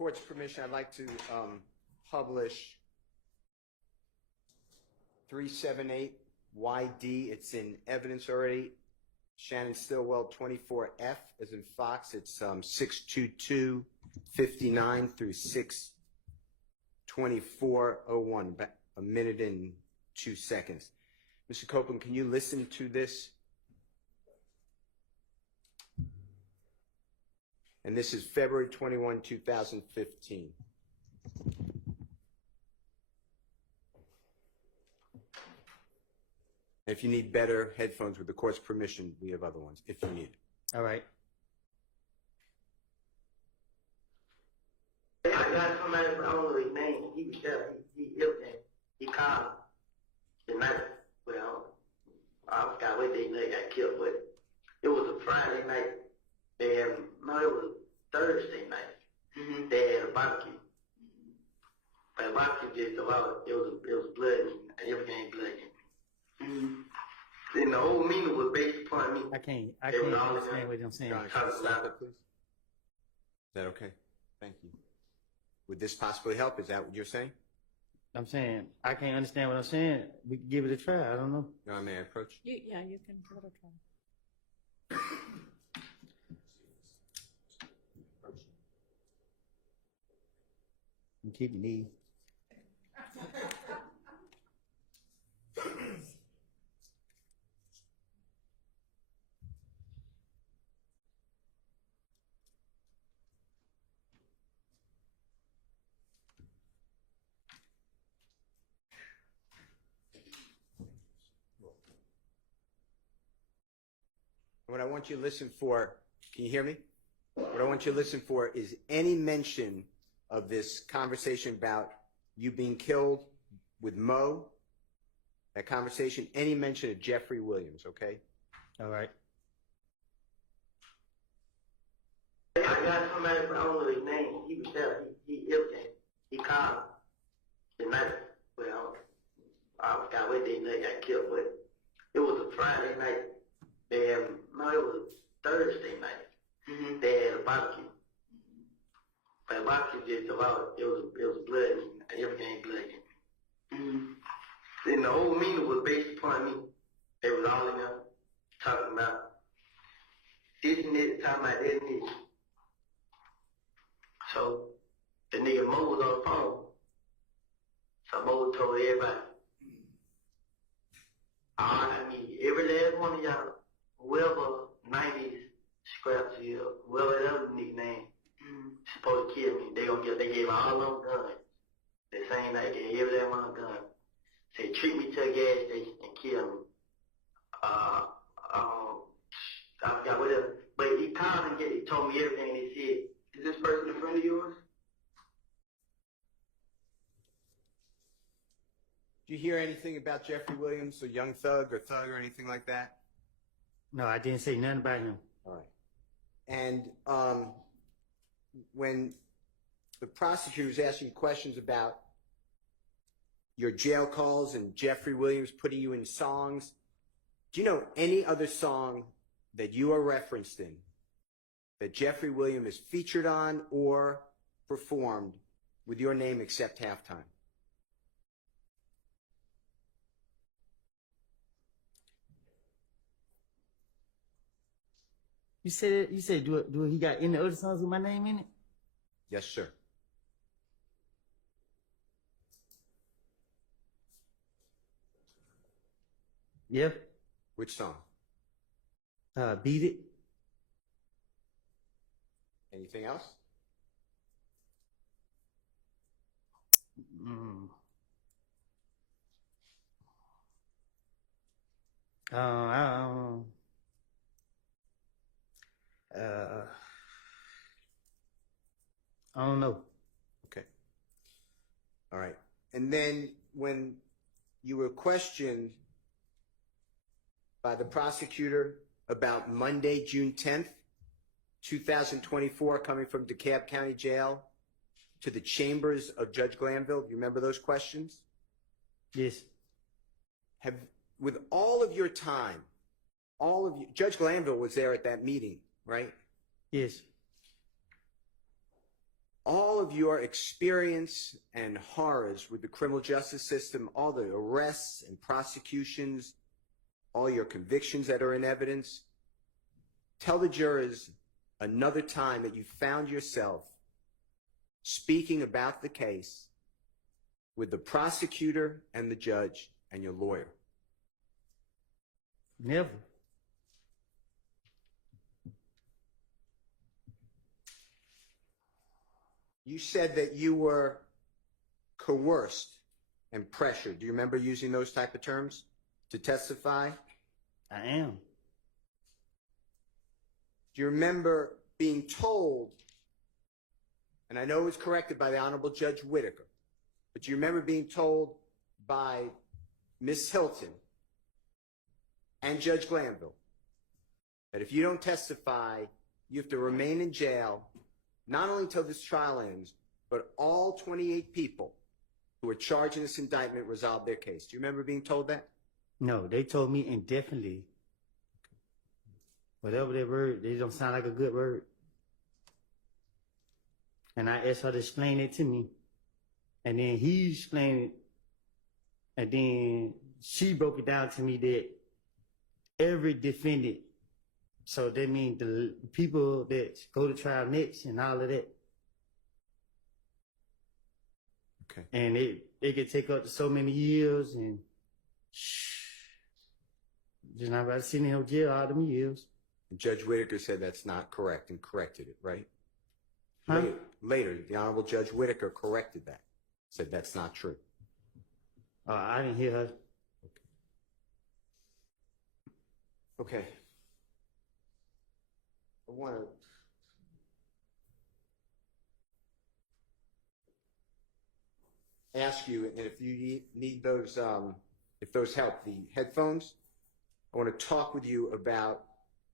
court's permission, I'd like to publish 378 YD. It's in evidence already. Shannon Stillwell 24F as in Fox. It's 62259 through 62401, about a minute and 2 seconds. Mr. Copeland, can you listen to this? And this is February 21, 2015. If you need better headphones with the court's permission, we have other ones, if you need it. All right. I got somebody, I don't know his name. He was there. He ill there. He called the night. Well, I forgot what day they got killed, but it was a Friday night. They had, no, it was Thursday night. They had a barbecue. But the barbecue just about, it was blood and everything blood. Then the whole meeting was based upon me. I can't understand what I'm saying. John, can you stop it, please? Is that okay? Thank you. Would this possibly help? Is that what you're saying? I'm saying I can't understand what I'm saying. We can give it a try. I don't know. Your Honor, may I approach? Yeah, you can give it a try. And keep your knees. What I want you to listen for, can you hear me? What I want you to listen for is any mention of this conversation about you being killed with Mo, that conversation, any mention of Jeffery Williams, okay? All right. I got somebody, I don't know his name. He was there. He ill there. He called the night. Well, I forgot what day they got killed, but it was a Friday night. They had, no, it was Thursday night. They had a barbecue. But the barbecue just about, it was blood and everything blood. Then the whole meeting was based upon me. They was all in there talking about this and this, talking about this and this. So the nigga Mo was on the phone. So Mo told everybody, I mean, every last one of y'all, whoever 90s scraps here, whoever that nigga name, supposed to kill me. They gave all them guns. The same night they gave every last one gun. Say treat me to a gas station and kill me. I forgot whatever. But he called and he told me everything. And he said, "Is this person a friend of yours?" Do you hear anything about Jeffery Williams or Young Thug or anything like that? No, I didn't say nothing about him. All right. And when the prosecutor was asking questions about your jail calls and Jeffery Williams putting you in songs, do you know any other song that you are referenced in that Jeffery Williams is featured on or performed with your name except Halftime? You said do he got any other songs with my name in it? Yes, sir. Yep. Which song? Beat It. Anything else? I don't know. Okay. All right. And then when you were questioned by the prosecutor about Monday, June 10th, 2024, coming from DeKalb County Jail to the chambers of Judge Glanville, you remember those questions? Yes. With all of your time, Judge Glanville was there at that meeting, right? Yes. All all of your experience and horrors with the criminal justice system, all the arrests and prosecutions, all your convictions that are in evidence, tell the jurors another time that you found yourself speaking about the case with the prosecutor and the judge and your lawyer. Never. You said that you were coerced and pressured. Do you remember using those type of terms to testify? I am. Do you remember being told, and I know it was corrected by the Honorable Judge Whitaker, but do you remember being told by Miss Hilton and Judge Glanville that if you don't testify, you have to remain in jail, not only until this trial ends, but all 28 people who are charged in this indictment resolve their case? Do you remember being told that? No, they told me indefinitely. Whatever that word, they don't sound like a good word. And I asked her to explain it to me. And then he explained it. And then she broke it down to me that every defendant, so that means the people that go to trial next and all of that. Okay. And it could take up to so many years and just not about to sit in no jail all them years. And Judge Whitaker said that's not correct and corrected it, right? Huh? Later, the Honorable Judge Whitaker corrected that, said that's not true. I didn't hear her. Okay. I want to ask you, and if you need those, if those help, the headphones, I want to talk with you about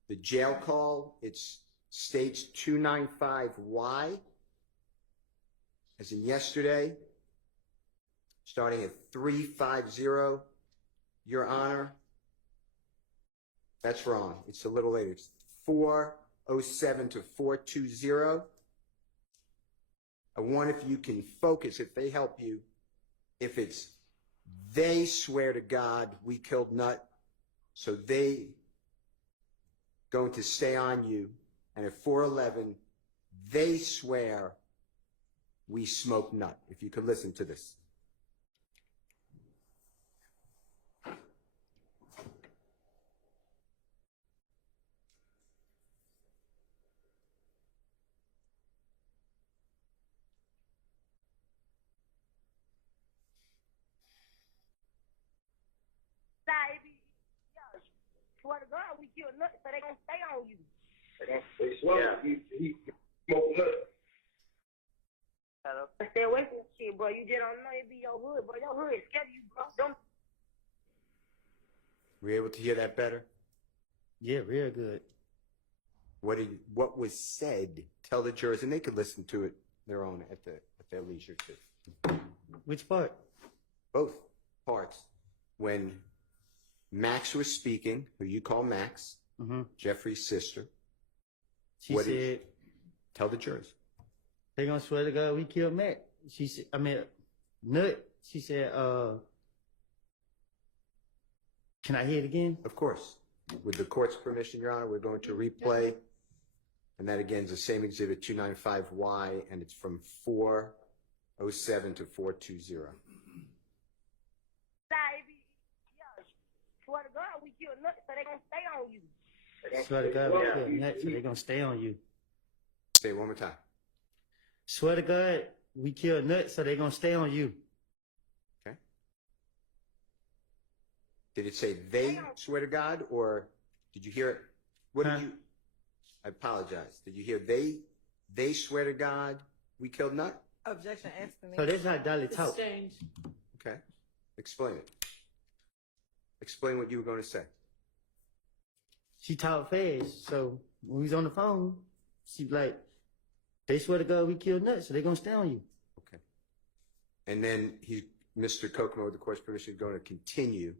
the jail call. It's stage 295Y, as in yesterday, starting at 350, Your Honor. That's wrong. It's a little later. It's 407 to 420. I wonder if you can focus, if they help you, if it's they swear to God we killed Nut, so they going to stay on you, and at 411 they swear we smoked Nut. If you could listen to this. Swear to God, we killed Nut, so they gonna stay on you. They swear he smoked nut. Hello? Stay away from shit, bro. You just don't know it be your hood, bro. Your hood is scared of you, bro. Don't. Were you able to hear that better? Yeah, real good. What was said? Tell the jurors, and they could listen to it their own at their leisure too. Which part? Both parts. When Max was speaking, who you call Max, Jeffrey's sister. She said, tell the jurors. They gonna swear to God we killed Matt. She said, Nut. She said, can I hear it again? Of course. With the court's permission, Your Honor, we're going to replay. And that again is the same exhibit 295Y, and it's from 407 to 420. Swear to God, we killed Nut, so they gonna stay on you. Swear to God we killed Nut, so they gonna stay on you. Say it one more time. Swear to God we killed Nut, so they gonna stay on you. Okay. Did it say they swear to God, or did you hear it? What did you? I apologize. Did you hear they swear to God we killed Nut? Objection, Anthony. So that's how Dolly talk. Exchange. Okay. Explain it. Explain what you were going to say. She talk fast, so when we was on the phone, she like, they swear to God we killed Nut, so they gonna stay on you. Okay. And then Mr. Copeland, with the court's permission, is going to continue.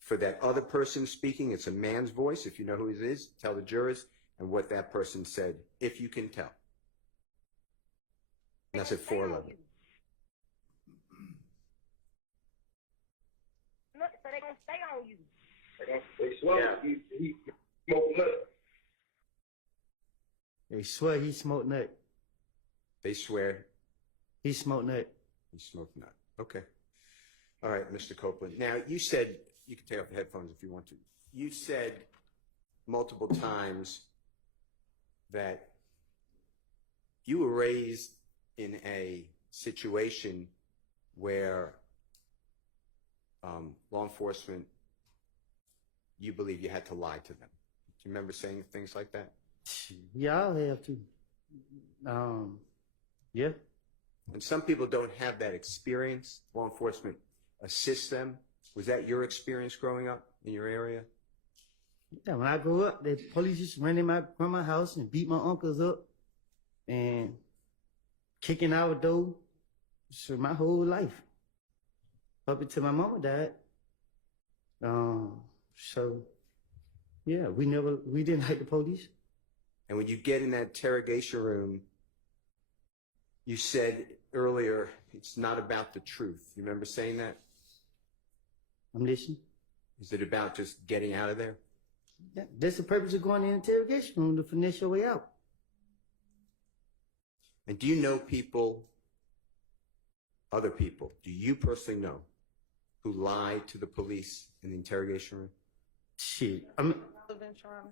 For that other person speaking, it's a man's voice. If you know who it is, tell the jurors and what that person said, if you can tell. And that's at 411. So they gonna stay on you. They swear he smoked nut. They swear he smoked nut. They swear He smoked nut. he smoked nut. Okay. All right, Mr. Copeland. Now, you said, you can take off the headphones if you want to. You said multiple times that you were raised in a situation where law enforcement, you believe you had to lie to them. Do you remember saying things like that? Y'all have to. Yeah. And some people don't have that experience. Law enforcement assists them. Was that your experience growing up in your area? Yeah, when I grew up, the police just ran in my grandma's house and beat my uncles up and kicking our door for my whole life. Up until my mama died. So yeah, we didn't like the police. And when you get in that interrogation room, you said earlier, it's not about the truth. You remember saying that? I'm listening. Is it about just getting out of there? Yeah, that's the purpose of going in the interrogation room, to finesse your way out. And do you know people, other people, do you personally know, who lied to the police in the interrogation room? Shit. I mean,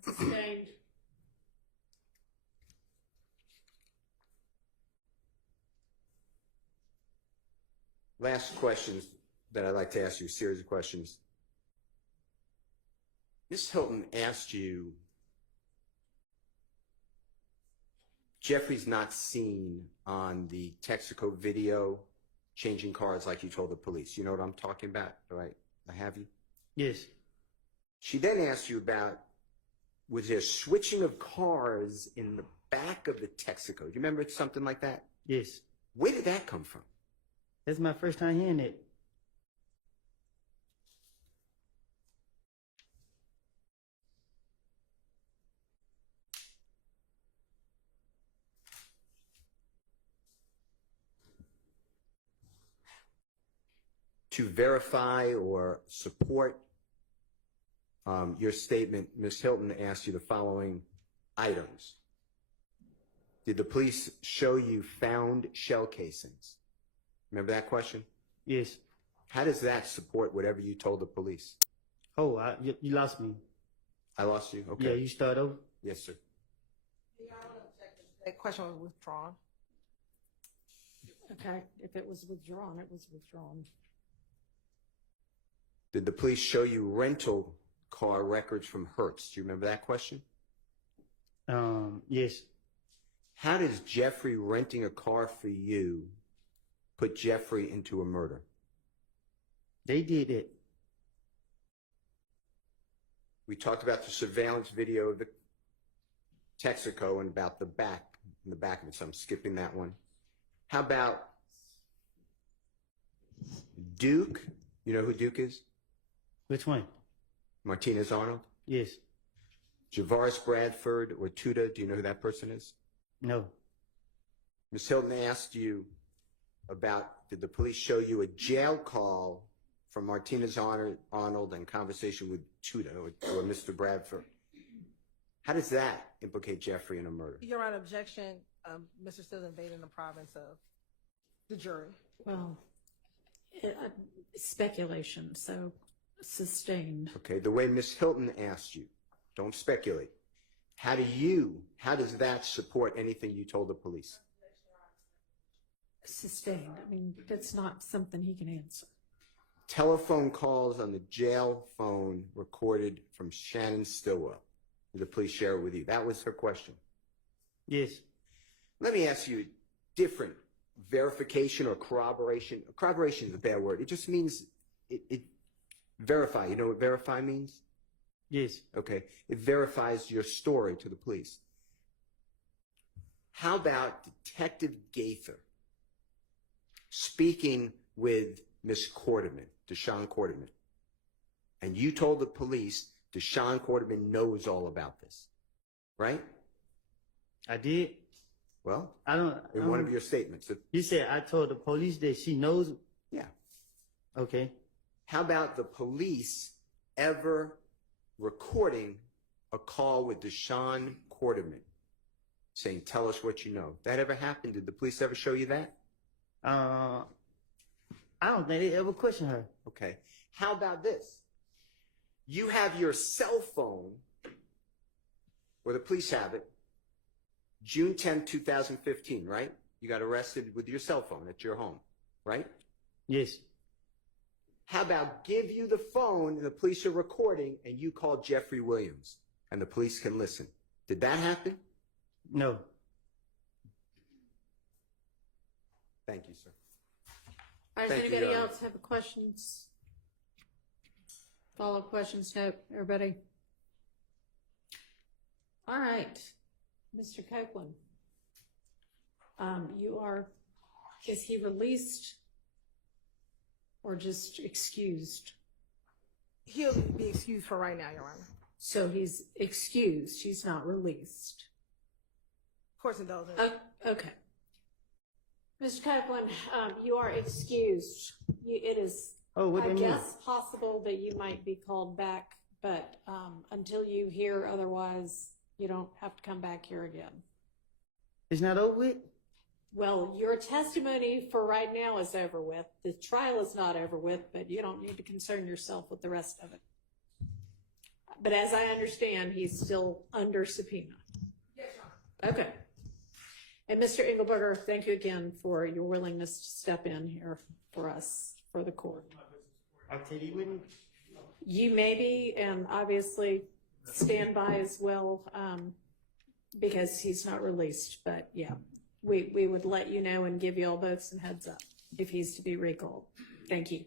Sustained. Last questions that I'd like to ask you, a series of questions. Ms. Hilton asked you, Jeffrey's not seen on the Texaco video changing cars like you told the police. You know what I'm talking about, right? I have you? yes. She then asked you about, was there switching of cars in the back of the Texaco? Do you remember something like that? Yes. Where did that come from? That's my first time hearing it. To verify or support your statement, Ms. Hilton asked you the following items. Did the police show you found shell casings? Remember that question? Yes. How does that support whatever you told the police? Oh, you lost me. I lost you? Okay. Yeah, you start over. Yes, sir. That question was withdrawn. Okay, if it was withdrawn, it was withdrawn. Did the police show you rental car records from Hertz? Do you remember that question? Yes. How does Jeffrey renting a car for you put Jeffrey into a murder? They did it. We talked about the surveillance video of the Texaco and about the back, in the back of it, so I'm skipping that one. How about Duke? You know who Duke is? Which one? Martinez Arnold? Yes. Javaris Bradford or Tuda, do you know who that person is? No. Ms. Hilton asked you about, did the police show you a jail call from Martinez Arnold and conversation with Tuda or Mr. Bradford? How does that implicate Jeffrey in a murder? Your Honor, objection, Mr. Still invading the province of the jury. Well, speculation, so sustained. Okay, the way Ms. Hilton asked you, don't speculate. How does that support anything you told the police? Sustained. I mean, that's not something he can answer. Telephone calls on the jail phone recorded from Shannon Stillwell. Did the police share it with you? That was her question. Yes. Let me ask you a different verification or corroboration. Corroboration is a bad word. It just means it verify. You know what verify means? Yes. Okay. It verifies your story to the police. How about Detective Gaither speaking with Miss Quarterman, Deshaun Quarterman, and you told the police Deshaun Quarterman knows all about this, right? I did. Well, I don't. in one of your statements. You said I told the police that she knows. Yeah. Okay. How about the police ever recording a call with Deshaun Quarterman saying, tell us what you know? That ever happened? Did the police ever show you that? I don't think they ever questioned her. Okay. How about this? You have your cell phone, or the police have it, June 10, 2015, right? You got arrested with your cell phone at your home, right? Yes. How about give you the phone and the police are recording and you call Jeffery Williams and the police can listen? Did that happen? No. Thank you, sir. All right, Thank does you, anybody Your Honor. else have questions? Follow-up questions? No, everybody? All right, Mr. Copeland. Is he released or just excused? He'll be excused for right now, Your Honor. So he's excused, he's not released. Of course it doesn't. Okay. Mr. Copeland, you are excused. It is, Oh, what do I you mean? guess, possible that you might be called back, but until you hear otherwise, you don't have to come back here again. It's not over with? Well, your testimony for right now is over with. The trial is not over with, but you don't need to concern yourself with the rest of it. But as I understand, he's still under subpoena. Yes, Your Honor. Okay. And Mr. Engelberger, thank you again for your willingness to step in here for us, for the court. I'll tell you when. You may be, and obviously stand by as well, because he's not released, but yeah, we would let you know and give you all both some heads up if he's to be recalled. Thank you.